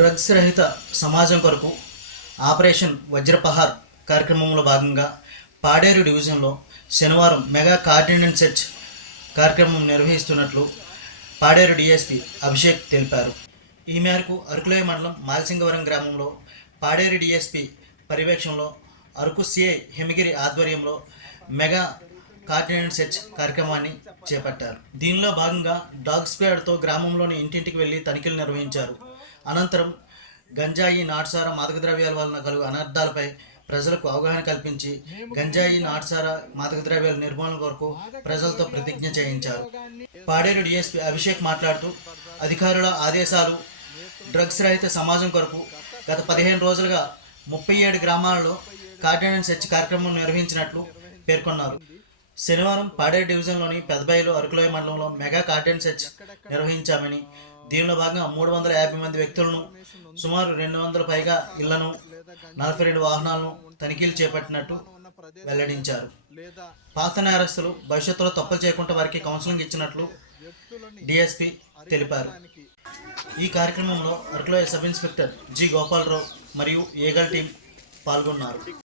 Drugs రహిత సమాజం కొరకు ఆపరేషన్ వజ్రపహార్ కార్యక్రమంలో భాగంగా పాడేరు డివిజన్లో శనివారం మెగా కార్డినెన్స్ సెర్చ్ కార్యక్రమం నిర్వహిస్తున్నట్లు పాడేరు డిఎస్పి అభిషేక్ తెలిపారు. ఈ మేరకు అరకులోయ మండలం మాల్సింగవరం గ్రామంలో పాడేరు డిఎస్పి పర్యవేక్షణలో అరకు సిఐ హిమగిరి ఆధ్వర్యంలో మెగా కార్డినెన్స్ సెర్చ్ కార్యక్రమాన్ని చేపట్టారు. దీనిలో భాగంగా డాగ్ స్క్వాడ్తో గ్రామంలోని ఇంటింటికి వెళ్లి తనిఖీలు నిర్వహించారు. అనంతరం గంజాయి, నాటుసారా, మాదక ద్రవ్యాల వలన కలుగు అనర్థాలపై ప్రజలకు అవగాహన కల్పించి గంజాయి, నాటుసారా, మాదక ద్రవ్యాల నిర్మూలన కొరకు ప్రజలతో ప్రతిజ్ఞ చేయించారు. పాడేరు డిఎస్పి అభిషేక్ మాట్లాడుతూ అధికారుల ఆదేశాలు డ్రగ్స్ రహిత సమాజం కొరకు గత 15 రోజులుగా 37 గ్రామాలలో కార్డినెన్స్ సెర్చ్ కార్యక్రమం నిర్వహించినట్లు పేర్కొన్నారు. శనివారం పాడేరు డివిజన్లోని పెదబైలు, అరకులోయ మండలంలో మెగా కార్డినెన్స్ సెర్చ్ నిర్వహించామని, దీనిలో భాగంగా 350 మంది వ్యక్తులను, సుమారు 200 పైగా ఇళ్లను, 42 వాహనాలను తనిఖీలు చేపట్టినట్టు వెల్లడించారు. పాత నేరస్తులు భవిష్యత్తులో తప్పులు చేయకుండా వారికి కౌన్సిలింగ్ ఇచ్చినట్లు డిఎస్పి తెలిపారు. ఈ కార్యక్రమంలో అరకులోయ సబ్ ఇన్స్పెక్టర్ జి గోపాలరావు మరియు ఏగల్ టీం పాల్గొన్నారు.